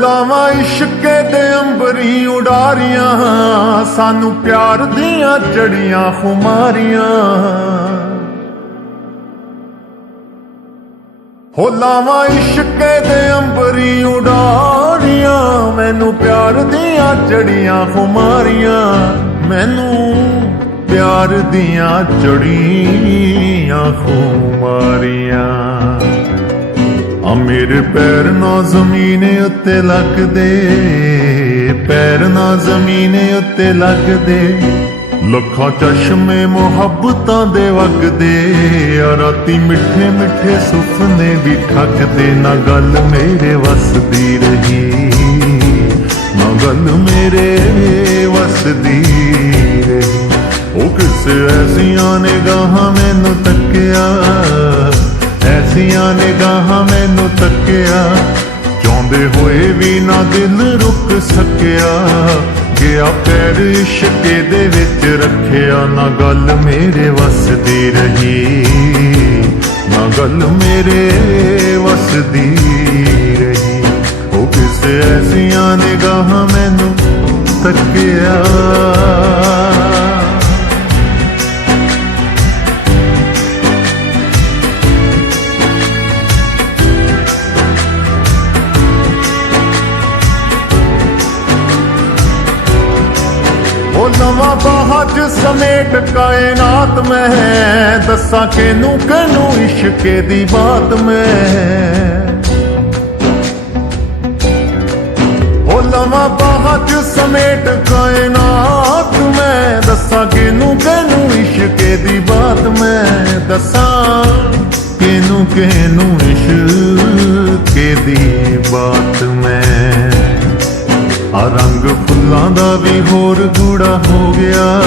ਲਾਵਾਂ ਇਸ਼ਕੇ ਦੇ ਅੰਬਰੀ ਉਡਾਰੀਆਂ, ਸਾਨੂੰ ਪਿਆਰ ਦੀਆਂ ਜੜੀਆਂ ਖੁਮਾਰੀਆਂ। ਹੋ ਲਾਵਾਂ ਇਸ਼ਕੇ ਦੇ ਅੰਬਰੀ ਉਡਾਰੀਆਂ, ਮੈਨੂੰ ਪਿਆਰ ਦੀਆਂ ਜੜੀਆਂ ਖੁਮਾਰੀਆਂ। ਮੈਨੂੰ ਪਿਆਰ ਦੀਆਂ ਜੜੀਆਂ ਖੁਮਾਰੀਆਂ। ਆ ਮੇਰੇ ਪੈਰ ਨਾ ਜ਼ਮੀਨ ਉੱਤੇ ਲੱਗਦੇ, ਪੈਰ ਨਾ ਜ਼ਮੀਨ ਉੱਤੇ ਲੱਗਦੇ। ਲੱਖਾਂ ਚਸ਼ਮੇ ਮੁਹੱਬਤਾਂ ਦੇ ਵਗਦੇ, ਆ ਰਾਤੀ ਮਿੱਠੇ ਮਿੱਠੇ ਸੁਪਨੇ ਵੀ ਠੱਗਦੇ ਨਾ ਗੱਲ ਮੇਰੇ ਵਸਦੀ ਰਹੀ, ਨਾ ਗੱਲ ਮੇਰੇ ਵਸਦੀ ਰਹੀ। ਉਹ ਕਿਸੇ ਐਸੀਆਂ ਨਿਗਾਹਾਂ ਮੈਨੂੰ ਤੱਕਿਆ ਐਸੀਆਂ ਨਿਗਾਹਾਂ ਮੈਨੂੰ ਤੱਕਿਆ। ਚਾਹੁੰਦੇ ਹੋਏ ਵੀ ਨਾ ਦਿਲ ਰੁਕ ਸਕਿਆ। ਗਿਆ ਪੈਰ ਇਸ਼ਕੇ ਦੇ ਵਿੱਚ ਰੱਖਿਆ, ਨਾ ਗੱਲ ਮੇਰੇ ਵਸਦੀ ਰਹੀ। ਨਾ ਗੱਲ ਮੇਰੇ ਵਸਦੀ ਰਹੀ। ਉਹ ਕਿਸੇ ਐਸੀਆਂ ਨਿਗਾਹਾਂ ਮੈਨੂੰ ਤੱਕਿਆ। ਉਹ ਨਵਾਂ ਬਾਹਜ ਸਮੇਟ ਕਾਇਨਾਤ ਮੈਂ। ਦੱਸਾਂ ਕਿਨੂੰ ਕਿਨੂੰ ਇਸ਼ਕੇ ਦੀ ਬਾਤ ਮੈਂ। ਉਹ ਨਵਾਂ ਬਾਹਜ ਸਮੇਟ ਕਾਇਨਾਤ ਮੈਂ। ਦੱਸਾਂ ਕਿਨੂੰ ਕਿਨੂੰ ਇਸ਼ਕੇ ਦੀ ਬਾਤ ਮੈਂ। ਦੱਸਾਂ ਕਿਨੂੰ ਕਿਨੂੰ ਇਸ਼ਕੇ ਦੀ ਬਾਤ ਮੈਂ। ਆ ਰੰਗ ਦਾ ਵੀ ਹੋਰ ਗੂੜਾ ਹੋ ਗਿਆ।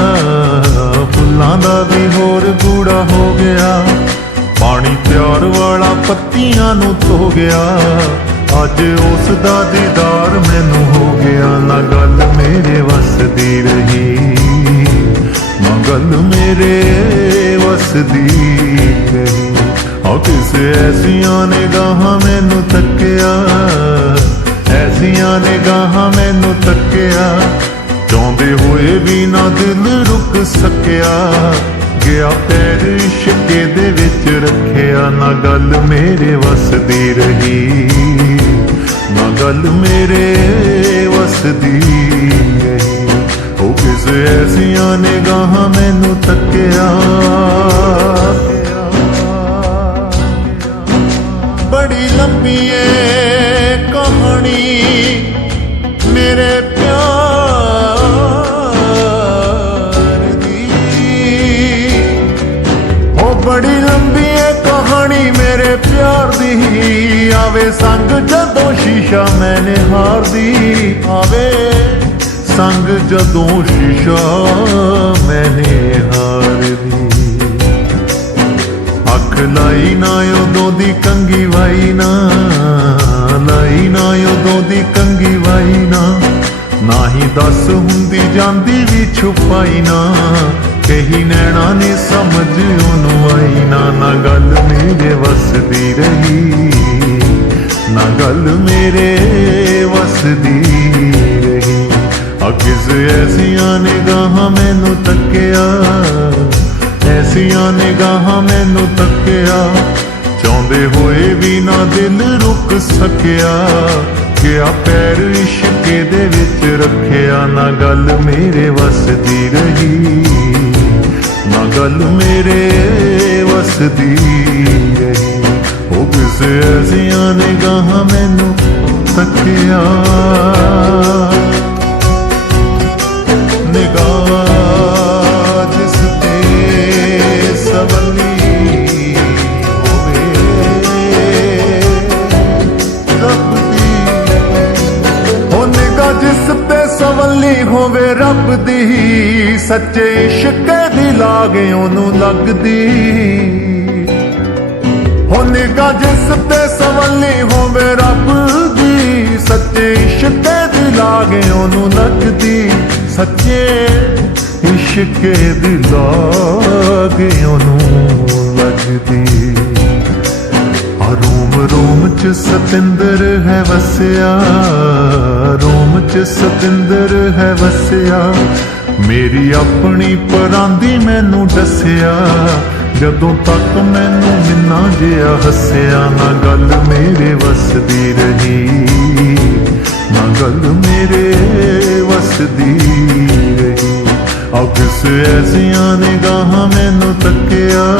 ਫੁੱਲਾਂ ਦਾ ਵੀ ਹੋਰ ਗੂੜਾ ਹੋ ਗਿਆ। ਪਾਣੀ ਪਿਆਰ ਵਾਲਾ ਪੱਤੀਆਂ ਨੂੰ ਧੋ ਗਿਆ। ਅੱਜ ਉਸ ਦਾ ਦੀਦਾਰ ਮੈਨੂੰ ਹੋ ਗਿਆ। ਨਾ ਗੱਲ ਮੇਰੇ ਵਸਦੀ ਰਹੀ। ਨਾ ਗੱਲ ਮੇਰੇ ਵਸਦੀ ਰਹੀ। ਆ ਕਿਸੇ ਐਸੀਆਂ ਨੇ ਗਾਹਾਂ ਮੈਨੂੰ ਤੱਕਿਆ। ਐਸੀਆਂ ਨੇ ਗਾਹਾਂ ਮੈਨੂੰ ਤੱਕਿਆ ਚਾਹੁੰਦੇ ਹੋਏ ਵੀ ਨਾ ਦਿਲ ਰੁਕ ਸਕਿਆ। ਗਿਆ ਪੈਰ ਇਸ਼ਕੇ ਦੇ ਵਿੱਚ ਰੱਖਿਆ। ਨਾ ਗੱਲ ਮੇਰੇ ਵਸਦੀ ਰਹੀ। ਨਾ ਗੱਲ ਮੇਰੇ ਵਸਦੀ ਰਹੀ। ਉਹ ਕਿਸੇ ਐਸੀਆਂ ਨਿਗਾਹਾਂ ਮੈਨੂੰ ਤੱਕਿਆ। ਪਿਆਰ ਦੀ। ਉਹ ਬੜੀ ਲੰਬੀ ਏ ਕਹਾਣੀ ਮੇਰੇ ਪਿਆਰ ਦੀ। ਆਵੇ ਸੰਗ ਜਦੋਂ ਸ਼ੀਸ਼ਾ ਮੈਨੇ ਹਾਰਦੀ। ਆਵੇ ਸੰਗ ਜਦੋਂ ਸ਼ੀਸ਼ਾ ਮੈਨੇ ਹਾਰਦੀ। ਅੱਖ ਲਾਈ ਨਾ ਉਦੋਂ ਦੀ ਕੰਗੀ ਵਾਈ ਨਾ। ਲਾਈ ਨਾ ਉਦੋਂ ਦੀ ਕੰਗੀ ਵਾਈ ਨਾ। ਨਾ ਹੀ ਦੱਸ ਹੁੰਦੀ ਜਾਂਦੀ ਵੀ ਛੁਪਾਈ ਨਾ। ਕਹੀ ਨੈਣਾ ਨੇ ਸਮਝ ਉਹਨੂੰ ਆਈ ਨਾ। ਨਾ ਗੱਲ ਮੇਰੇ ਵਸਦੀ ਰਹੀ। ਨਾ ਗੱਲ ਮੇਰੇ ਵਸਦੀ ਰਹੀ। ਆ ਕਿਸ ਐਸੀਆਂ ਨਿਗਾਹਾਂ ਮੈਨੂੰ ਤੱਕਿਆ। ਐਸੀਆਂ ਨਿਗਾਹਾਂ ਮੈਨੂੰ ਤੱਕਿਆ। ਚਾਹੁੰਦੇ ਹੋਏ ਵੀ ਨਾ ਦਿਲ ਰੁਕ ਸਕਿਆ। ਗਿਆ ਪੈਰ ਇਸ਼ਕੇ ਦੇ ਵਿੱਚ ਰੱਖਿਆ, ਨਾ ਗੱਲ ਮੇਰੇ ਵਸਦੀ ਰਹੀ, ਨਾ ਗੱਲ ਮੇਰੇ ਵਸਦੀ ਰਹੀ। ਉਹ ਕਿਸੇ ਐਸੀਆਂ ਨਿਗਾਹਾਂ ਮੈਨੂੰ ਤੱਕਿਆ। ਤੇ ਹੋਵੇ ਰੱਬ ਦੀ, ਸੱਚੇ ਇਸ਼ਕ ਦੀ ਲਾਗ ਉਹਨੂੰ ਲੱਗਦੀ। ਹੋ ਨਿਗਾਹ ਜਿਸ ਤੇ ਸਵਲੀ ਹੋਵੇ ਰੱਬ ਦੀ, ਸੱਚੇ ਇਸ਼ਕ ਦੀ ਲਾਗੇ ਉਹਨੂੰ ਲੱਗਦੀ। ਸੱਚੇ ਇਸ਼ਕ ਦੀ ਲਾਗੇ ਉਹਨੂੰ ਲੱਗਦੀ। ਆ ਰੂਮ ਚ ਸਤਿੰਦਰ ਹੈ ਵਸਿਆ। ਰੋਮ ਸਤਿੰਦਰ ਹੈ ਵਸਿਆ। ਮੇਰੀ ਆਪਣੀ ਪਰਾਂਦੀ ਮੈਨੂੰ ਦੱਸਿਆ। ਜਦੋਂ ਤੱਕ ਮੈਨੂੰ ਮਿੰਨਾ ਜਿਆ ਹੱਸਿਆ, ਨਾ ਗੱਲ ਮੇਰੇ ਵਸਦੀ ਰਹੀ। ਨਾ ਗੱਲ ਮੇਰੇ ਵਸਦੀ ਰਹੀ। ਆ ਕਿਸ ਐਸੀਆਂ ਨਿਗਾਹਾਂ ਮੈਨੂੰ ਤੱਕਿਆ।